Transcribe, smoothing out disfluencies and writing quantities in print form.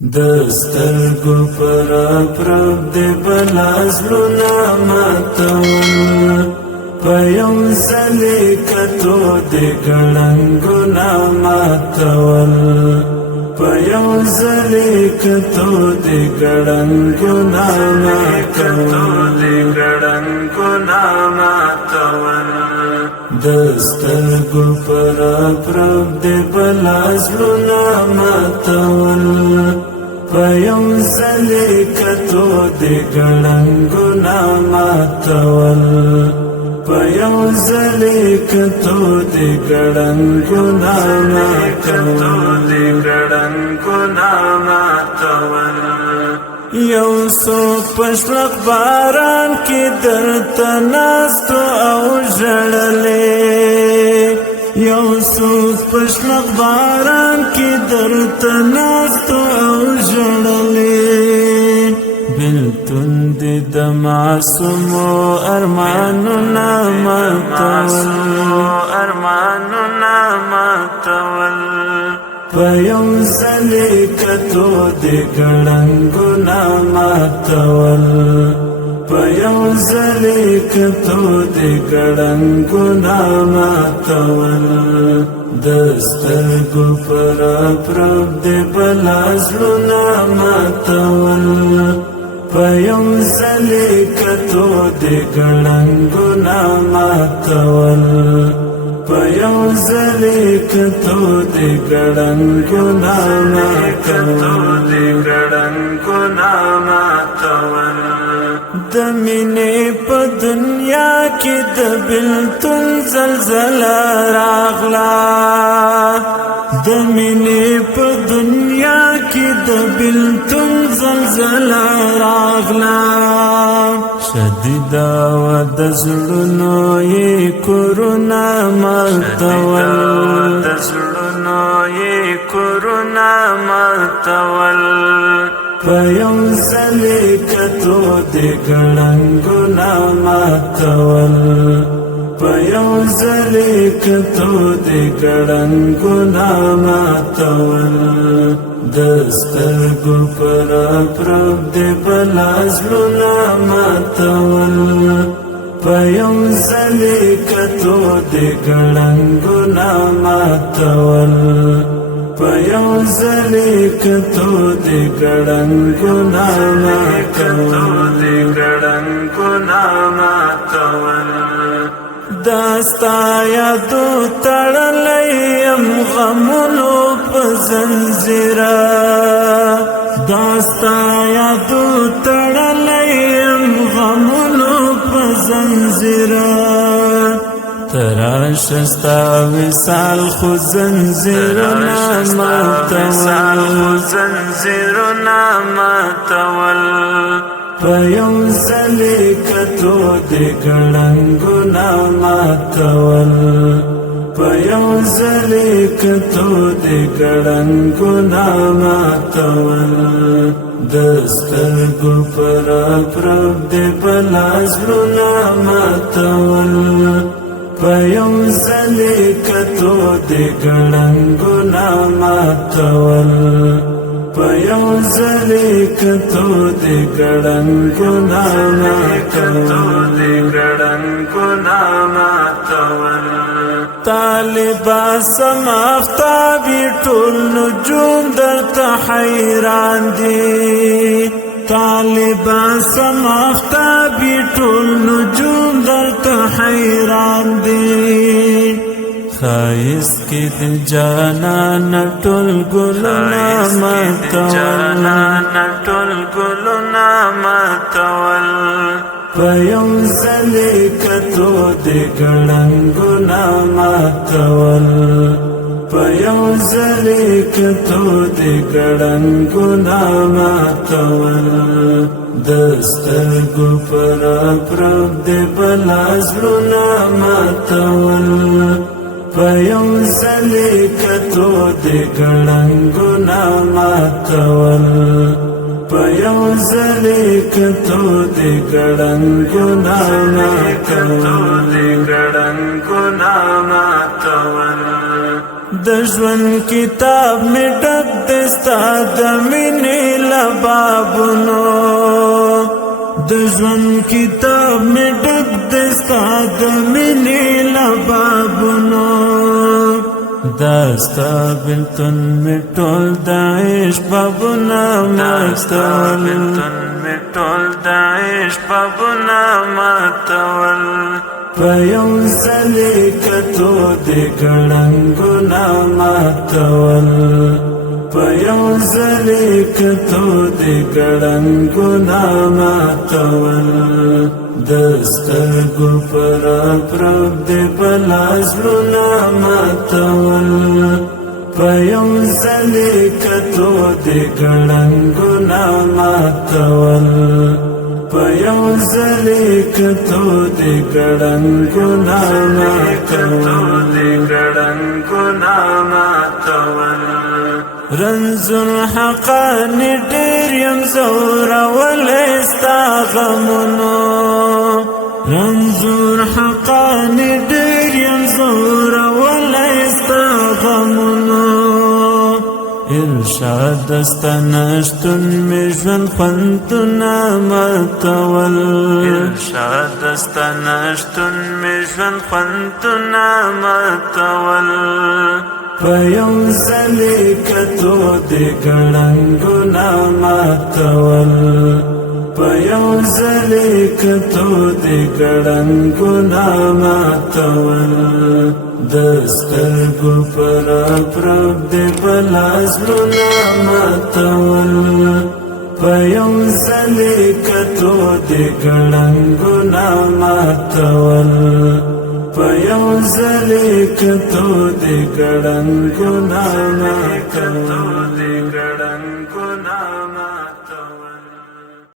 دسترګو پر پرب دی بلازلونا ماتول پیم زلی کتو دی گلنگونا ماتول پیم زلی کتو دی گلنگونا ماتول دسترګو پر پرب دی بلازلونا ماتول پیم زلی کتو دی گلنگونا ماتول پیم زلی کتو دی گلنگونا ماتول یو سو پشلق باران کی درتا ناستو او جڑلے یو سو پشلق باران کی درتا ناستو او جڑلے بلتون دی دمعصمو ارمانو نامتول پیم زلی کتو دی گلنگونا ماتول پیم زلی کتو دی گلنگونا ماتول دسترګو پر پرب دی بلازلونا ماتول پیم زلی کتو دی گلنگونا ماتول پیم زلی کتو دی گلنگونا ماتول دمینه په دنیا کې د بلتون زلزلہ راغلا دمینه په دنیا کې د بلتون زلزلہ راغلا شدیدا و د زړونو یې کورونا ماتول پیم زلی کتو دی گلنگونا ماتول پیم زلی کتو دی گلنگونا ماتول دسترګو پر پرب دی بلازلونا ماتول پیم زلی کتو دی گلنگونا ماتول پیم زلی کتو دی گلنگونا ماتول داستا یادو تړلیم غمونو په زنځیره داستا یادو تړلیم غمونو په زنځیره تراشستا وصال خو زنځیرونه ماتول پیم زلی کتو دی گلنگونا ماتول پیم زلی کتو دی گلنگونا ماتول دسترګو پر پرب دی بلازلونا ماتول پیم زلی کتو دی گلنگونا ماتول پیم زلی کتو دی گلنگونا ماتول طالبا سمافتابی ټول نجوم درته حیران دي طالبا سمافتابی ټول نجوم درته حیران دي خایس کی د جانان ټول ګلونه ماتول پیم زلی کتو دی گلنگونا ماتول پیم زلی کتو دی گلنگونا ماتول دسترګو پر پرب دی بلازلونا ماتول پیم زلی کتو دی گلنگونا ماتول پیم زلی کتو دی گلنگونا ماتول د ژوند کتاب می ډک دستا د مینې بابونو د ژوند کتاب می ډک دستا د مینې لبابونو داستا بلتون می ټول د عشق بابونه ماتول می ټول د عشق بابونه ماتول په یو ځلې کتو د ګړنګونه ماتول په یو ځلې کتو د ګړنګونه ماتول د سترګو پر پرب د پلاس لونه ماتول په یو ځلې کتو د ګړنګونه ماتول په یو ځلې کتو د ګړنګونه ماتول رنزل حقان ډېر یم زورولی ستا غمونو رنزل حقان ډېر یم زورولی ستا غمونو ارشاد ستا نشتون می ژوند خوندونه ماتول ارشاد ستا نشتون می ژوند خوندونه ماتول په یو ځلې کتو د ګړنګونه ماتول په یو ځلې کتو د ګړنګونه ماتول د سترګو پر پرب د پلاس لونه ماتول په یو ځلې کتو د ګړنګونه ماتول په یو ځلې کتو د ګړنګونه ماتول